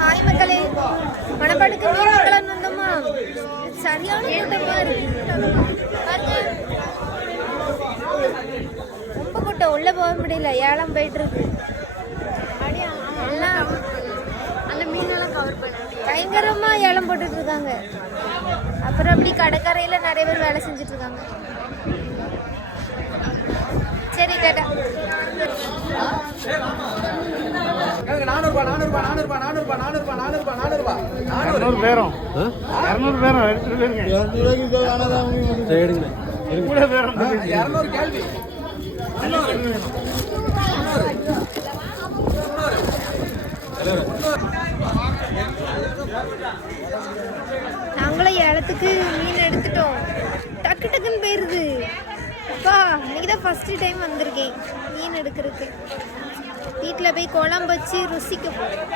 Hi மக்களே, மணப்பாட்டுக்கு மீன் வாங்கலாம்னு வந்தோமா? சரியான கூட்டமா இருக்கு. ரொம்ப கூட்டம், உள்ள போக முடியல. ஏலம் போயிட்டு இருக்கு. எல்லாம் அந்த மீனெல்லாம் கவர் பண்ண பயங்கரமா ஏலம் போட்டுட்டு இருக்காங்க. அப்புறம் அப்படி கடற்கரையில நிறைய பேர் வேலை செஞ்சுட்டு இருக்காங்க. சரி டாடா. 400 பேரும் எடுத்துட்டு கேள்வி நாங்களும் ஏலத்துக்கு மீன் எடுத்துட்டோம். டக்கு டக்குன்னு போயிருது. அப்பா, இன்னைக்கு தான் ஃபர்ஸ்ட் டைம் வந்திருக்கேன் மீன் எடுக்கிறதுக்கு. வீட்டில் போய் குழம்பு வச்சு ருசிக்க போகிறேன்.